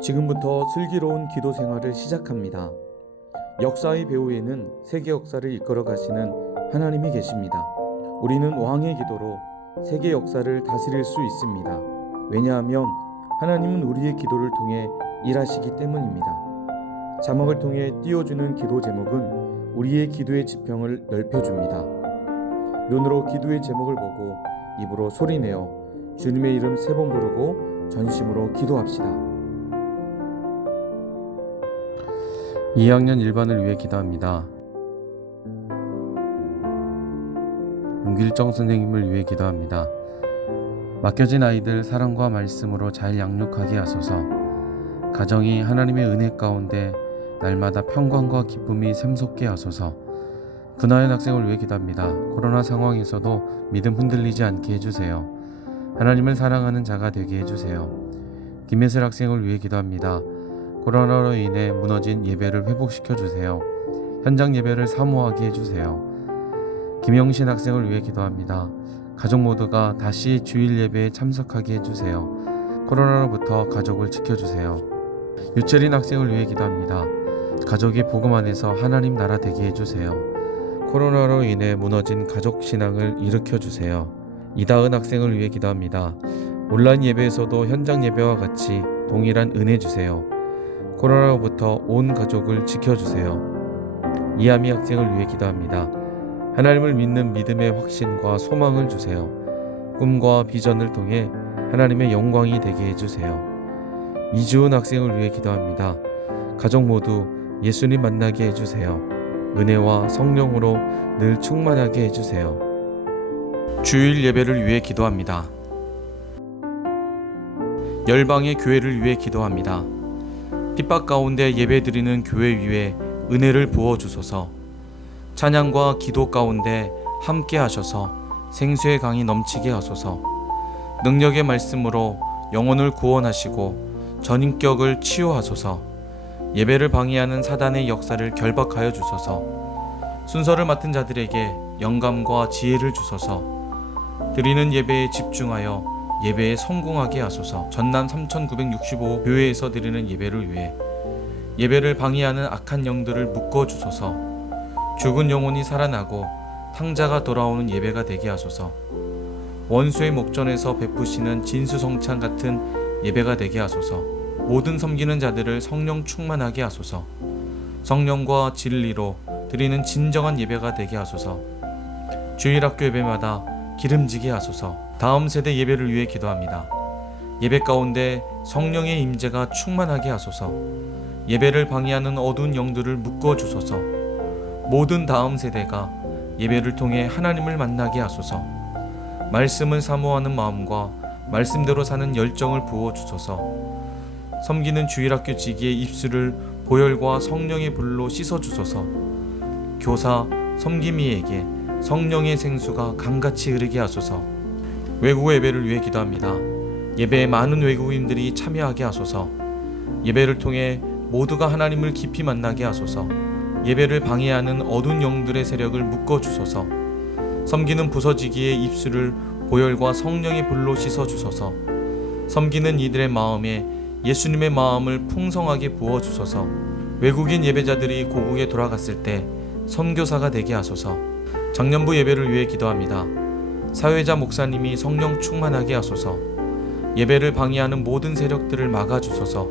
지금부터 슬기로운 기도 생활을 시작합니다. 역사의 배후에는 세계 역사를 이끌어 가시는 하나님이 계십니다. 우리는 왕의 기도로 세계 역사를 다스릴 수 있습니다. 왜냐하면 하나님은 우리의 기도를 통해 일하시기 때문입니다. 자막을 통해 띄워주는 기도 제목은 우리의 기도의 지평을 넓혀줍니다. 눈으로 기도의 제목을 보고 입으로 소리내어 주님의 이름 3번 부르고 전심으로 기도합시다. 2학년 1반을 위해 기도합니다. 윤길정 선생님을 위해 기도합니다. 맡겨진 아이들 사랑과 말씀으로 잘 양육하게 하소서. 가정이 하나님의 은혜 가운데 날마다 평강과 기쁨이 샘솟게 하소서. 군하연 학생을 위해 기도합니다. 코로나 상황에서도 믿음 흔들리지 않게 해주세요. 하나님을 사랑하는 자가 되게 해주세요. 김혜슬 학생을 위해 기도합니다. 코로나로 인해 무너진 예배를 회복시켜주세요. 현장 예배를 사모하게 해주세요. 김영신 학생을 위해 기도합니다. 가족 모두가 다시 주일 예배에 참석하게 해주세요. 코로나로부터 가족을 지켜주세요. 유채린 학생을 위해 기도합니다. 가족이 복음 안에서 하나님 나라 되게 해주세요. 코로나로 인해 무너진 가족 신앙을 일으켜주세요. 이다은 학생을 위해 기도합니다. 온라인 예배에서도 현장 예배와 같이 동일한 은혜 주세요. 코로나로부터 온 가족을 지켜주세요. 이하미 학생을 위해 기도합니다. 하나님을 믿는 믿음의 확신과 소망을 주세요. 꿈과 비전을 통해 하나님의 영광이 되게 해주세요. 이주은 학생을 위해 기도합니다. 가족 모두 예수님 만나게 해주세요. 은혜와 성령으로 늘 충만하게 해주세요. 주일 예배를 위해 기도합니다. 열방의 교회를 위해 기도합니다. 핍박 가운데 예배드리는 교회 위에 은혜를 부어주소서. 찬양과 기도 가운데 함께 하셔서 생수의 강이 넘치게 하소서. 능력의 말씀으로 영혼을 구원하시고 전인격을 치유하소서. 예배를 방해하는 사단의 역사를 결박하여 주소서. 순서를 맡은 자들에게 영감과 지혜를 주소서. 드리는 예배에 집중하여 예배에 성공하게 하소서. 전남 3965 교회에서 드리는 예배를 위해 예배를 방해하는 악한 영들을 묶어 주소서. 죽은 영혼이 살아나고 탕자가 돌아오는 예배가 되게 하소서. 원수의 목전에서 베푸시는 진수성찬 같은 예배가 되게 하소서. 모든 섬기는 자들을 성령 충만하게 하소서. 성령과 진리로 드리는 진정한 예배가 되게 하소서. 주일학교 예배마다 기름지게 하소서. 다음 세대 예배를 위해 기도합니다. 예배 가운데 성령의 임재가 충만하게 하소서. 예배를 방해하는 어두운 영들을 묶어 주소서. 모든 다음 세대가 예배를 통해 하나님을 만나게 하소서. 말씀을 사모하는 마음과 말씀대로 사는 열정을 부어 주소서. 섬기는 주일학교 지기의 입술을 보혈과 성령의 불로 씻어 주소서. 교사 섬김이에게 성령의 생수가 강같이 흐르게 하소서. 외국어 예배를 위해 기도합니다. 예배에 많은 외국인들이 참여하게 하소서. 예배를 통해 모두가 하나님을 깊이 만나게 하소서. 예배를 방해하는 어두운 영들의 세력을 묶어 주소서. 섬기는 부서지기의 입술을 보혈과 성령의 불로 씻어 주소서. 섬기는 이들의 마음에 예수님의 마음을 풍성하게 부어 주소서. 외국인 예배자들이 고국에 돌아갔을 때 선교사가 되게 하소서. 장년부 예배를 위해 기도합니다. 사회자 목사님이 성령 충만하게 하소서. 예배를 방해하는 모든 세력들을 막아주소서.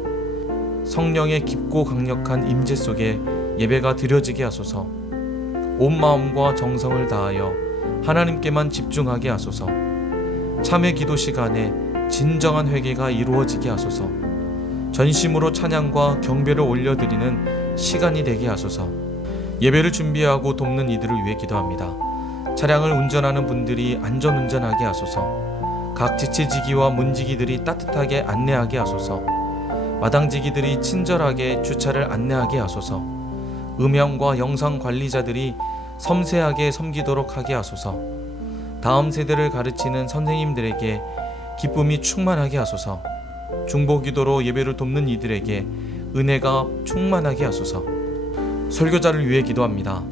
성령의 깊고 강력한 임재 속에 예배가 드려지게 하소서. 온 마음과 정성을 다하여 하나님께만 집중하게 하소서. 참회 기도 시간에 진정한 회개가 이루어지게 하소서. 전심으로 찬양과 경배를 올려드리는 시간이 되게 하소서. 예배를 준비하고 돕는 이들을 위해 기도합니다. 차량을 운전하는 분들이 안전운전하게 하소서. 각 지체지기와 문지기들이 따뜻하게 안내하게 하소서. 마당지기들이 친절하게 주차를 안내하게 하소서. 음향과 영상 관리자들이 섬세하게 섬기도록 하게 하소서. 다음 세대를 가르치는 선생님들에게 기쁨이 충만하게 하소서. 중보기도로 예배를 돕는 이들에게 은혜가 충만하게 하소서. 설교자를 위해 기도합니다.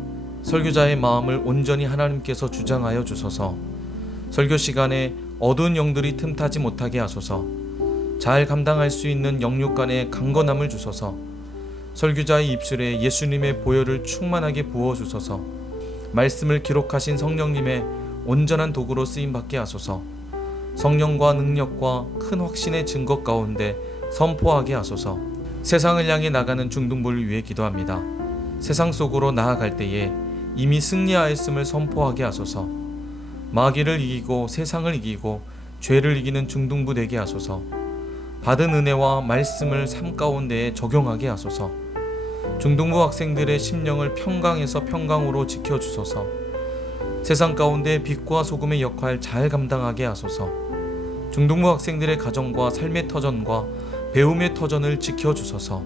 설교자의 마음을 온전히 하나님께서 주장하여 주소서. 설교 시간에 어두운 영들이 틈타지 못하게 하소서. 잘 감당할 수 있는 영육간의 강건함을 주소서. 설교자의 입술에 예수님의 보혈을 충만하게 부어주소서. 말씀을 기록하신 성령님의 온전한 도구로 쓰임받게 하소서. 성령과 능력과 큰 확신의 증거 가운데 선포하게 하소서. 세상을 향해 나가는 중등부를 위해 기도합니다. 세상 속으로 나아갈 때에 이미 승리하였음을 선포하게 하소서. 마귀를 이기고 세상을 이기고 죄를 이기는 중등부 되게 하소서. 받은 은혜와 말씀을 삶 가운데에 적용하게 하소서. 중등부 학생들의 심령을 평강에서 평강으로 지켜주소서. 세상 가운데 빛과 소금의 역할 잘 감당하게 하소서. 중등부 학생들의 가정과 삶의 터전과 배움의 터전을 지켜주소서.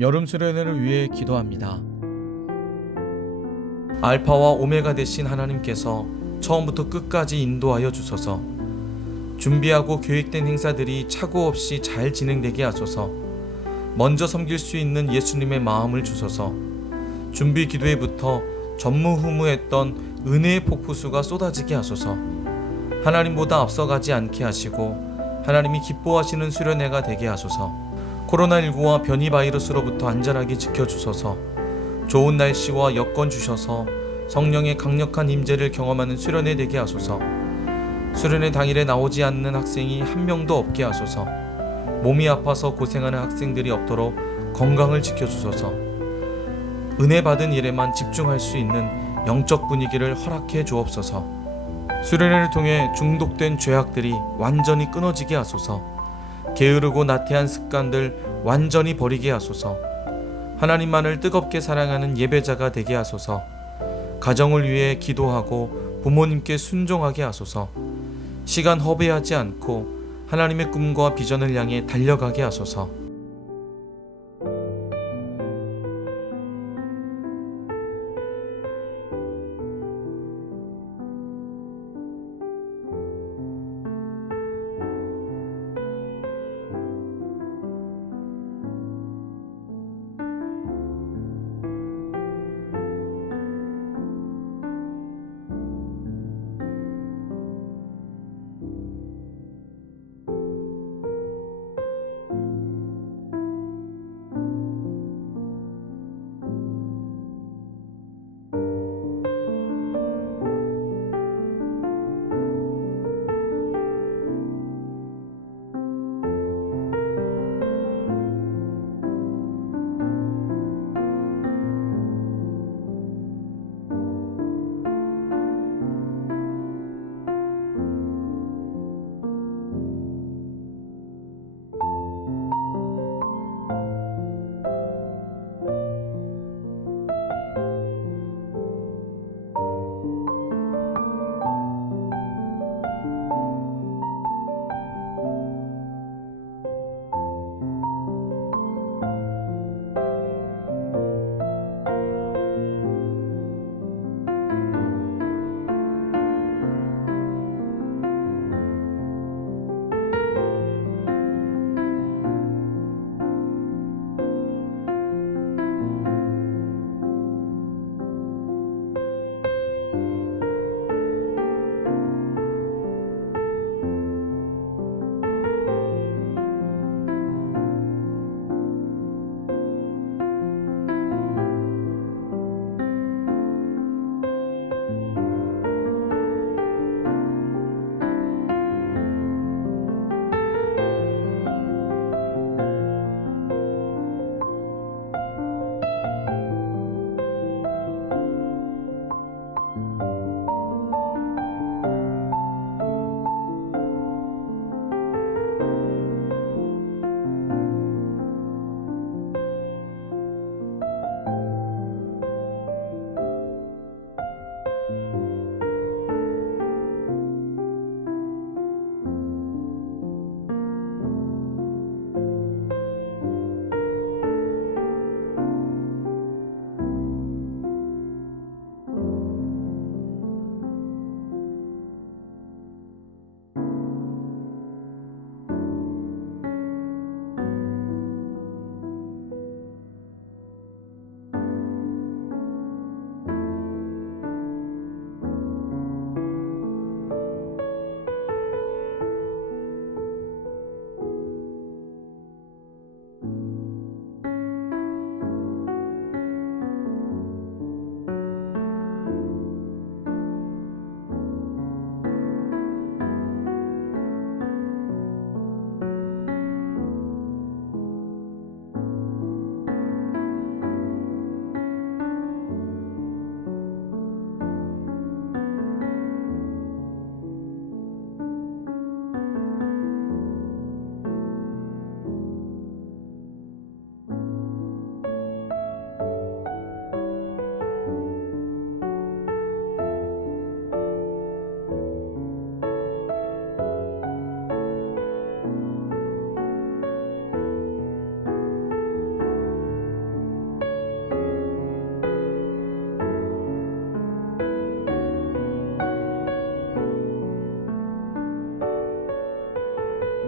여름 수련회를 위해 기도합니다. 알파와 오메가 되신 하나님께서 처음부터 끝까지 인도하여 주소서. 준비하고 계획된 행사들이 착오 없이 잘 진행되게 하소서. 먼저 섬길 수 있는 예수님의 마음을 주소서. 준비 기도회부터 전무후무했던 은혜의 폭포수가 쏟아지게 하소서. 하나님보다 앞서가지 않게 하시고 하나님이 기뻐하시는 수련회가 되게 하소서. 코로나19와 변이 바이러스로부터 안전하게 지켜주소서. 좋은 날씨와 여건 주셔서 성령의 강력한 임재를 경험하는 수련회 되게 하소서. 수련회 당일에 나오지 않는 학생이 한 명도 없게 하소서. 몸이 아파서 고생하는 학생들이 없도록 건강을 지켜주소서. 은혜 받은 일에만 집중할 수 있는 영적 분위기를 허락해 주옵소서. 수련회를 통해 중독된 죄악들이 완전히 끊어지게 하소서. 게으르고 나태한 습관들 완전히 버리게 하소서. 하나님만을 뜨겁게 사랑하는 예배자가 되게 하소서. 가정을 위해 기도하고 부모님께 순종하게 하소서. 시간 허비하지 않고 하나님의 꿈과 비전을 향해 달려가게 하소서.